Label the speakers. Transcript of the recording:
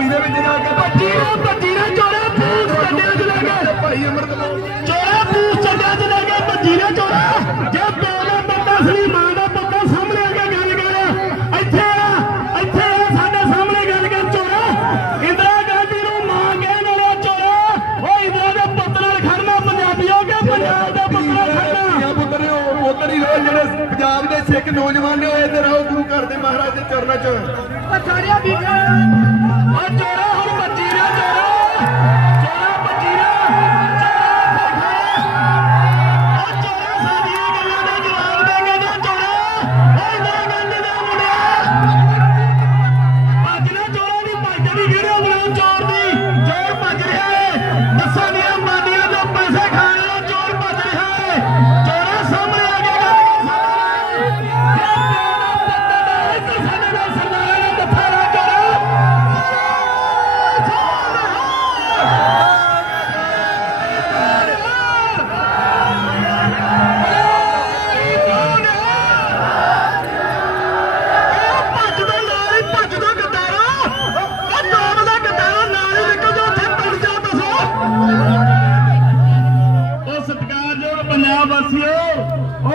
Speaker 1: ਗਲੀ ਦੇ ਵਿੱਚ ਜਾ ਕੇ
Speaker 2: ਭੱਜੀ। ਨਾ ਭੱਜੀ ਨਾ ਚੋਰਾ ਪੂਸ ਕੰਡਿਆਂ ਚ ਲੈ ਕੇ
Speaker 1: ਭਾਈ ਅਮਰਤ
Speaker 2: ਚੋਰਾ ਪੂਸ ਕੰਡਿਆਂ ਚ ਲੈ ਕੇ ਭੱਜੀ ਨਾ ਚੋਰਾ ਜੇ ਪਿਓ ਦਾ ਪੁੱਤ ਅਸਲੀ ਮਾਂ ਦਾ ਪੁੱਤ ਸਾਹਮਣੇ ਆ ਕੇ ਗੱਲ ਕਰ। ਇੱਥੇ ਆ ਇੱਥੇ ਆ ਸਾਡੇ ਸਾਹਮਣੇ ਗੱਲ ਕਰ ਚੋਰਾ ਇੰਦਰਾ ਗਾਂਧੀ ਨੂੰ ਮਾਂ ਕਹਿਣ ਵਾਲਾ ਚੋਰਾ ਉਹ ਇੰਦਰਾ ਦੇ ਪੁੱਤ ਨਾਲ ਖੜਨਾ ਪੰਜਾਬੀਓ ਕੇ ਪੰਜਾਬ ਦੇ ਪੁੱਤ ਨਾਲ ਖੜਨਾ।
Speaker 1: ਪੁੱਤਰ ਉਧਰ ਹੀ ਰਹੋ ਜਿਹੜੇ ਪੰਜਾਬ ਦੇ ਸਿੱਖ ਨੌਜਵਾਨ ਨੇ ਉਹ ਇੱਧਰ ਆਓ ਗੁਰੂ ਘਰ ਦੇ ਮਹਾਰਾਜ ਦੇ ਚਰਨਾਂ 'ਚ।
Speaker 2: ਪਛਾੜਿਆ ਵੀ ਚੋਰਾ ਵੀਡੀਓ ਬਣਾਉ ਚੋਰ ਦੀ ਚੋਰ ਭੱਜ ਰਿਹਾ ਹੈ। ਬੱਸਾਂ ਦੀਆਂ ਮਾਨੀਆਂ ਤੋਂ ਪੈਸੇ ਖਾਣ ਵਾਲਾ ਚੋਰ ਭੱਜ ਰਿਹਾ ਹੈ। ਚੋਰਾ ਸਾਹਮਣੇ ਆ ਗਿਆ ਗੱਲ ਕਰ ਸਾਡੇ ਨਾਲ ਪੰਜਾਬ ਵਾਸੀਓ